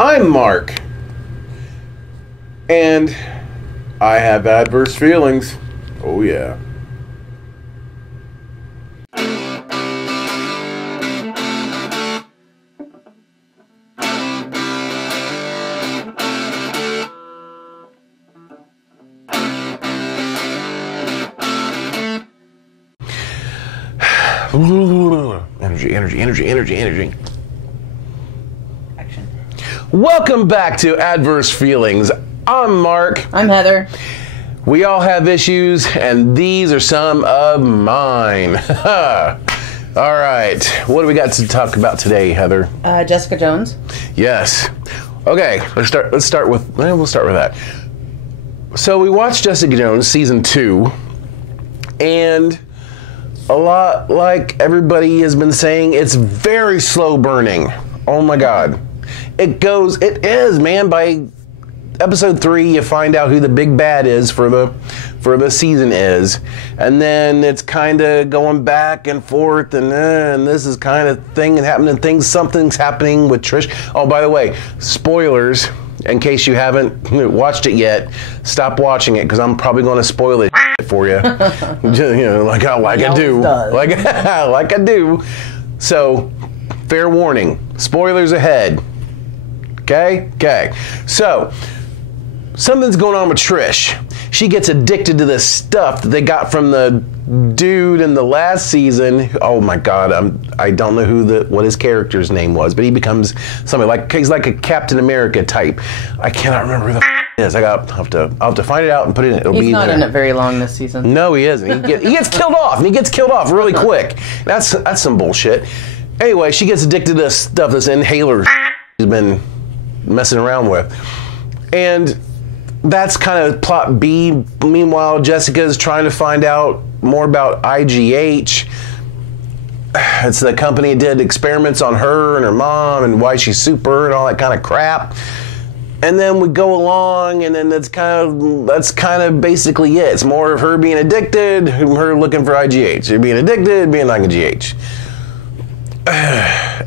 I'm Mark, and I have adverse feelings. Oh yeah. Energy. Action. Welcome back to Adverse Feelings. I'm Mark. I'm Heather. We all have issues, and these are some of mine. All right, what do we got to talk about today, Heather? Jessica Jones. Yes. Okay, we'll start with that. So we watched Jessica Jones season 2, and a lot like everybody has been saying, it's very slow burning. Oh my God. It is, man. By episode 3, you find out who the big bad is for the season is. And then it's kind of going back and forth, and this is kind of something's happening with Trish. Oh, by the way, spoilers, in case you haven't watched it yet, stop watching it, because I'm probably going to spoil it for you. Like I do. So, fair warning, spoilers ahead. Okay. So, something's going on with Trish. She gets addicted to this stuff that they got from the dude in the last season. Oh my God, I don't know what his character's name was, but he becomes something like, he's like a Captain America type. I cannot remember who the it is. I'll have to find it out and put it in. He's not in it very long this season. No, he isn't. He gets killed off, and he gets killed off really quick. That's some bullshit. Anyway, she gets addicted to this stuff, this inhaler she's been messing around with, and that's kind of plot B. Meanwhile, Jessica's trying to find out more about IGH. It's the company that did experiments on her and her mom and why she's super and all that kind of crap. And then we go along, and then that's kind of basically it. It's more of her being addicted, her looking for IGH. Her being addicted, being like IGH.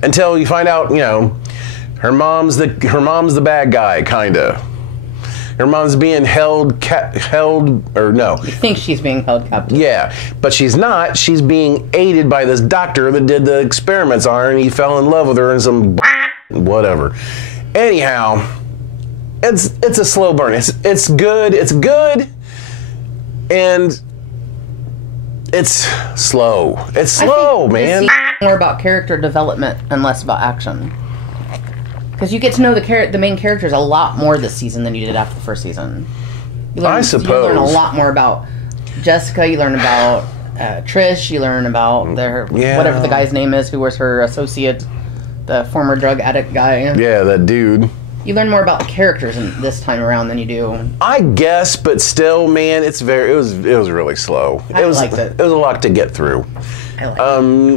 Until you find out, her mom's the bad guy, kinda. Her mom's being held or no. You think she's being held captive. Yeah, but she's not. She's being aided by this doctor that did the experiments on her, and he fell in love with her and some whatever. Anyhow, it's a slow burn. It's good, and it's slow. It's slow, man. More about character development and less about action. Because you get to know the main characters a lot more this season than you did after the first season. I suppose. You learn a lot more about Jessica. You learn about Trish. You learn about whatever the guy's name is, who was her associate, the former drug addict guy. Yeah, that dude. You learn more about the characters this time around than you do. I guess, but still, man, it was really slow. I liked it. It was a lot to get through. I liked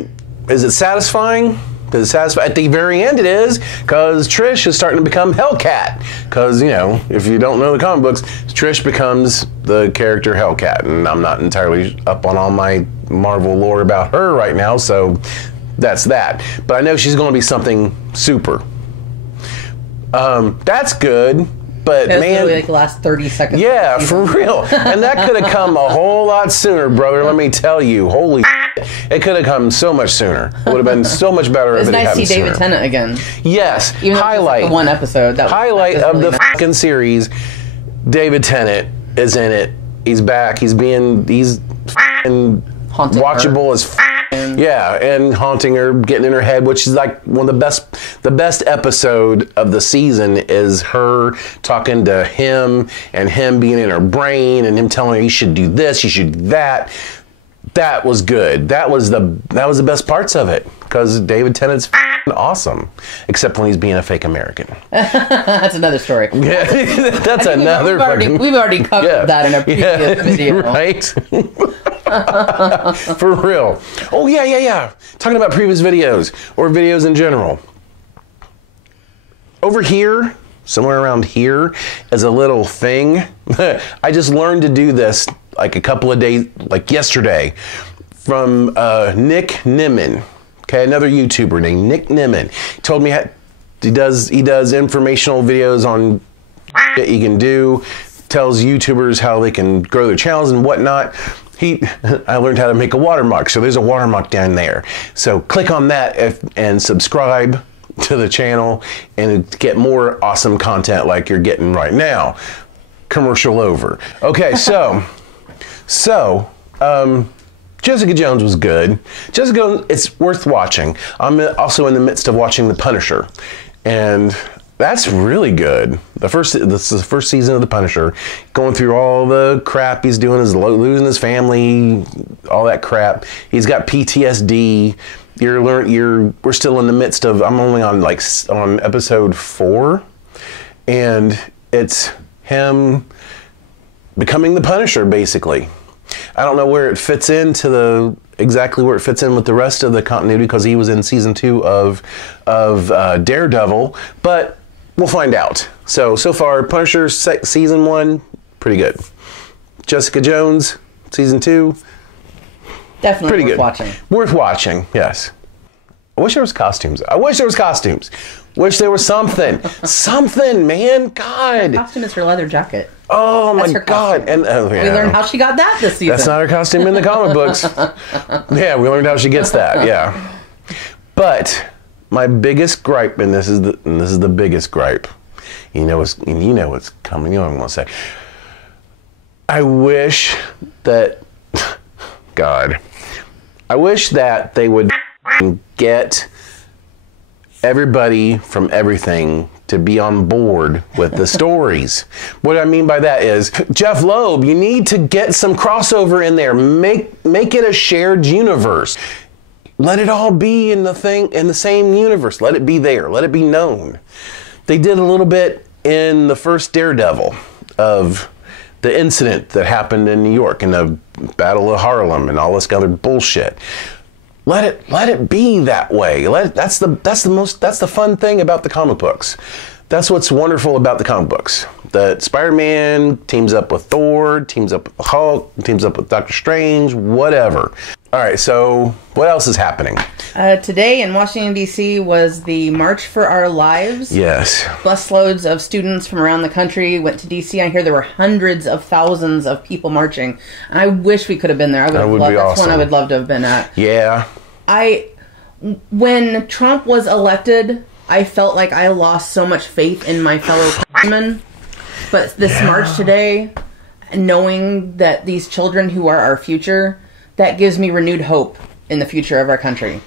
it. Is it satisfying? At the very end it is, because Trish is starting to become Hellcat. Because, if you don't know the comic books, Trish becomes the character Hellcat. And I'm not entirely up on all my Marvel lore about her right now, so that's that. But I know she's going to be something super. That's good. But it was man, literally like the last 30 seconds. Yeah, for real. And that could have come a whole lot sooner, brother. Let me tell you. Holy shit. It could have come so much sooner. It would have been so much better if it happened sooner. It's nice to see David Tennant again. Yes. Even highlight. Like one episode. Highlight of the fucking series. David Tennant is in it. He's back. He's fucking watchable as yeah, and haunting her, getting in her head, which is like one of the best episode of the season is her talking to him and him being in her brain and him telling her you should do this, you should do that. That was good. That was the best parts of it, because David Tennant's awesome, except when he's being a fake American. That's another story. Yeah, that's another. We've already covered that in a previous video, right? For real. Oh yeah. Talking about previous videos or videos in general. Over here, somewhere around here, is a little thing. I just learned to do this like a couple of days, like yesterday, from Nick Nimin. Okay, another YouTuber named Nick Nimin told me does informational videos on shit you can do, tells YouTubers how they can grow their channels and whatnot. I learned how to make a watermark, so there's a watermark down there. So click on that and subscribe to the channel and get more awesome content like you're getting right now. Commercial over. Okay, so Jessica Jones was good. Jessica, it's worth watching. I'm also in the midst of watching The Punisher, and that's really good. This is the first season of The Punisher. Going through all the crap he's doing, losing his family, all that crap. He's got PTSD. We're still in the midst of. I'm only on on episode 4, and it's him becoming the Punisher, basically. I don't know where it fits into exactly where it fits in with the rest of the continuity, because he was in season 2 of Daredevil, but we'll find out. So far, Punisher season 1, pretty good. Jessica Jones season 2, definitely pretty worth good. watching. Worth watching, yes. I wish there was costumes. Wish there was something. Something, man. God. The costume is her leather jacket. Oh my God. And we learned how she got that this season. That's not her costume in the comic books. Yeah, we learned how she gets that. Yeah. But my biggest gripe, and this is the biggest gripe. You know what's coming. You know what I'm gonna say. I wish that they would get everybody from everything to be on board with the stories. What I mean by that is, Jeff Loeb, you need to get some crossover in there. Make it a shared universe. Let it all be in the same universe. Let it be there. Let it be known. They did a little bit in the first Daredevil of the incident that happened in New York in the Battle of Harlem and all this other bullshit. Let it be that way. That's the fun thing about the comic books. That's what's wonderful about the comic books. That Spider-Man teams up with Thor, teams up with Hulk, teams up with Doctor Strange, whatever. All right, so what else is happening? Today in Washington, D.C. was the March for Our Lives. Yes. Busloads of students from around the country went to D.C. I hear there were hundreds of thousands of people marching. I wish we could have been there. That would be awesome. That's one I would love to have been at. Yeah. When Trump was elected, I felt like I lost so much faith in my fellow countrymen. But this march today, knowing that these children who are our future, that gives me renewed hope in the future of our country.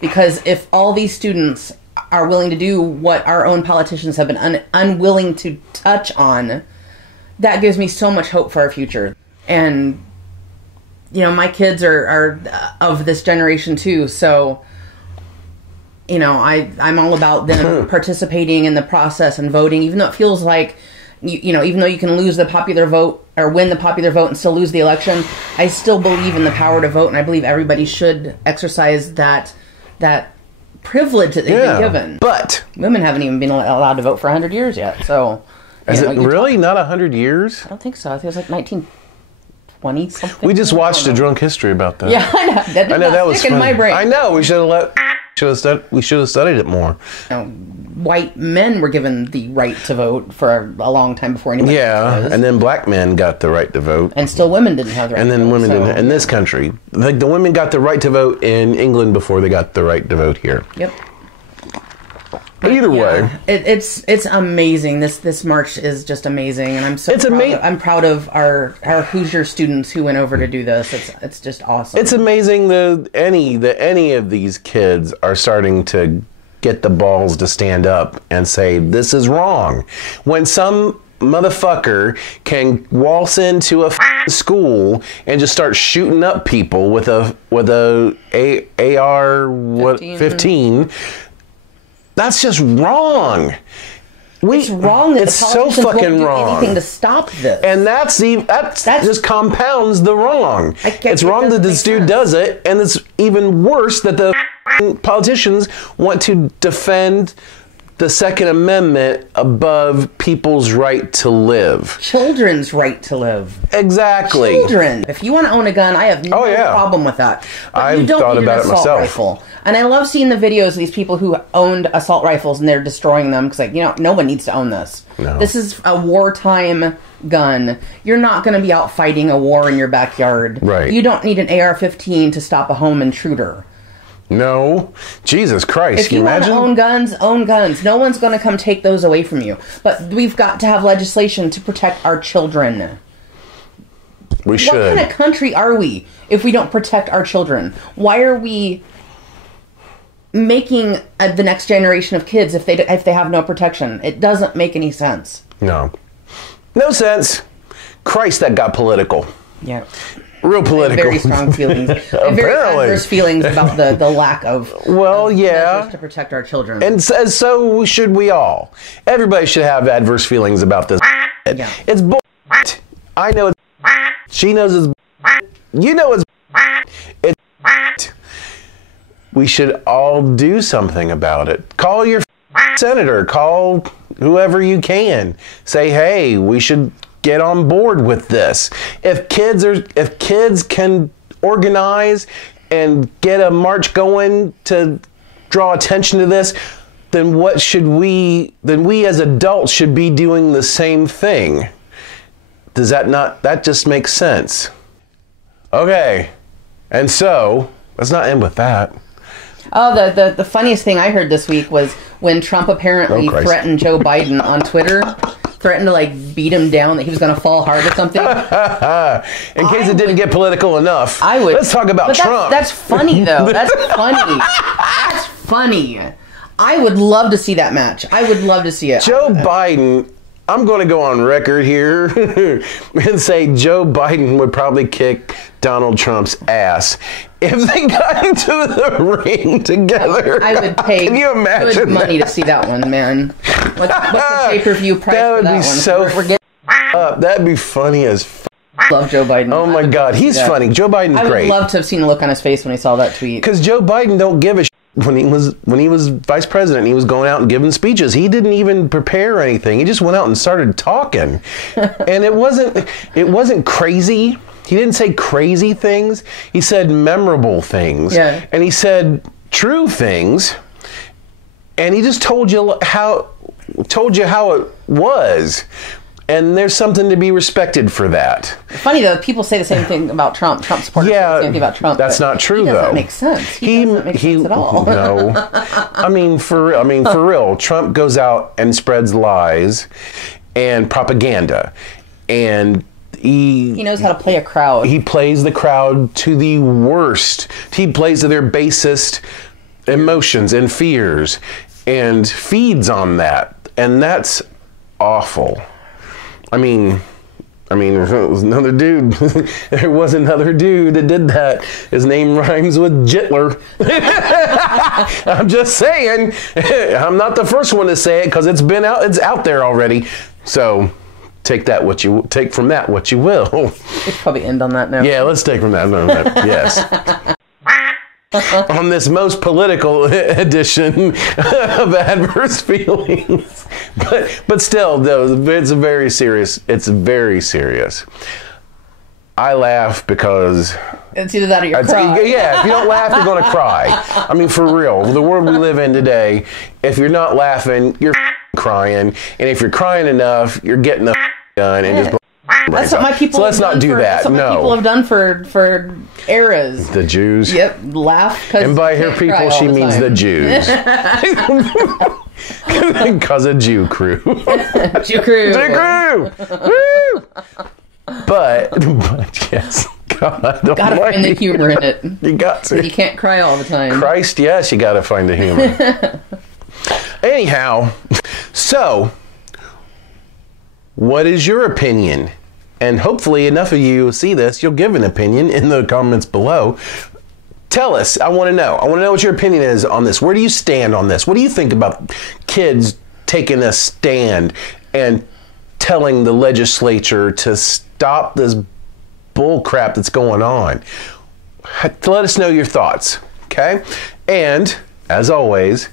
Because if all these students are willing to do what our own politicians have been unwilling to touch on, that gives me so much hope for our future. And, my kids are of this generation too, so, I'm all about them participating in the process and voting, even though it feels like, even though you can lose the popular vote or win the popular vote and still lose the election, I still believe in the power to vote, and I believe everybody should exercise that privilege that they've been given. But women haven't even been allowed to vote for 100 years yet. So, is it really not 100 years? I don't think so. I think it was like 1920 something. We just watched a drunk history about that. Yeah, I know. That did not stick in my brain. I know. We should have studied it more. White men were given the right to vote for a long time before anybody else was. And then black men got the right to vote. And still women didn't have the right to vote. And then women didn't. In this country, like the women got the right to vote in England before they got the right to vote here. Yep. But either way, it's amazing. This march is just amazing, and I'm proud of our Hoosier students who went over to do this. It's just awesome. It's amazing that any of these kids are starting to get the balls to stand up and say this is wrong. When some motherfucker can waltz into a school and just start shooting up people with a AR 15. That's just wrong. It's wrong that it's the politicians so fucking won't do wrong. anything to stop this. And that just compounds the wrong. It's wrong that this dude does it, and it's even worse that the politicians want to defend the Second Amendment above people's right to live. Children's right to live. Exactly. Children. If you want to own a gun, I have no problem with that. But I've you don't thought need about an it assault myself. rifle. And I love seeing the videos of these people who owned assault rifles and they're destroying them because, like, you know, no one needs to own this. No. This is a wartime gun. You're not going to be out fighting a war in your backyard. Right. You don't need an AR-15 to stop a home intruder. No. Jesus Christ. If Can you want imagine? to own guns, own guns. No one's going to come take those away from you. But we've got to have legislation to protect our children. We should. What kind of country are we if we don't protect our children? Why are we making the next generation of kids if they have no protection? It doesn't make any sense. No. No sense. Christ, that got political. Yeah. Real political. Very strong feelings. Very adverse feelings about the lack of measures to protect our children. And so should we all. Everybody should have adverse feelings about this. Yeah. It's bull. I know it's. She knows it's. You know it's. It's. We should all do something about it. Call your senator. Call whoever you can. Say, hey, we should get on board with this. If kids can organize and get a march going to draw attention to this, then we as adults should be doing the same thing. Does that just makes sense? Okay. And so, let's not end with that. Oh, the funniest thing I heard this week was when Trump apparently threatened Joe Biden on Twitter. Threatened to, like, beat him down, that he was going to fall hard or something. In case it didn't get political enough. I would. Let's talk about Trump. That's funny, though. That's funny. That's funny. I would love to see that match. I would love to see it. Joe Biden, I'm going to go on record here and say Joe Biden would probably kick Donald Trump's ass if they got into the ring together. I would pay Can you imagine good money to see that one, man. What's the pay-per-view price for that one? That would be so that'd be funny as love Joe Biden. Oh my God, he's funny. Joe Biden's great. I would love to have seen the look on his face when he saw that tweet. Because Joe Biden don't give a when he was vice president. He was going out and giving speeches. He didn't even prepare anything. He just went out and started talking, and it wasn't crazy. He didn't say crazy things. He said memorable things. Yeah. And he said true things. And he just told you how it was. And there's something to be respected for that. Funny though, people say the same thing about Trump. Trump supporters say the same thing about Trump. That's not true, though. Doesn't make sense. He doesn't make sense at all. No, I mean for real. Trump goes out and spreads lies and propaganda, and he knows how to play a crowd. He plays the crowd to the worst. He plays to their basest emotions and fears, and feeds on that, and that's awful. I mean, there was another dude. There was another dude that did that. His name rhymes with Jitler. I'm just saying. I'm not the first one to say it because it's out there already. So take from that what you will. We should probably end on that note. Yeah, let's take from that note. Yes. On this most political edition of Adverse Feelings. But still, though, it's very serious. I laugh because it's either that or you're crying. Yeah, if you don't laugh, you're going to cry. I mean, for real. The world we live in today, if you're not laughing, you're crying. And if you're crying enough, you're getting the gun and just... That's what my people. So let's not do that. That's what my people have done for eras. The Jews. Yep, laugh. And by her people, she means the Jews. Because of Jew crew. Jew crew. Jew crew. Woo! But yes, God, gotta find the humor in it. You got to. You can't cry all the time. Christ, yes, you got to find the humor. Anyhow, so what is your opinion? And hopefully enough of you see this, you'll give an opinion in the comments below. Tell us. I want to know. I want to know what your opinion is on this. Where do you stand on this? What do you think about kids taking a stand and telling the legislature to stop this bull crap that's going on? Let us know your thoughts, okay? And, as always,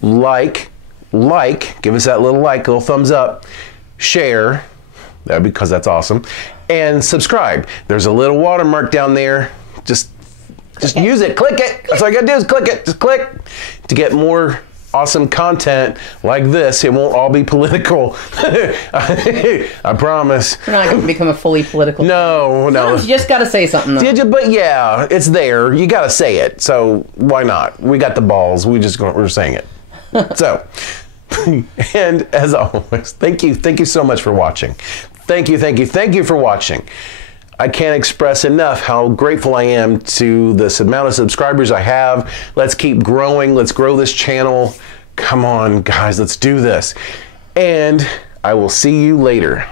like, give us that little thumbs up, share, because that's awesome, and subscribe. There's a little watermark down there. Just use it, click it. That's all you gotta do is click it. Just click to get more awesome content like this. It won't all be political. I promise. We're not going to become a fully political. No. Sometimes you just got to say something, though. Did you? But yeah, it's there. You got to say it. So why not? We got the balls. We're saying it. So, and as always, thank you so much for watching. Thank you for watching. I can't express enough how grateful I am to this amount of subscribers I have. Let's keep growing. Let's grow this channel. Come on, guys, let's do this. And I will see you later.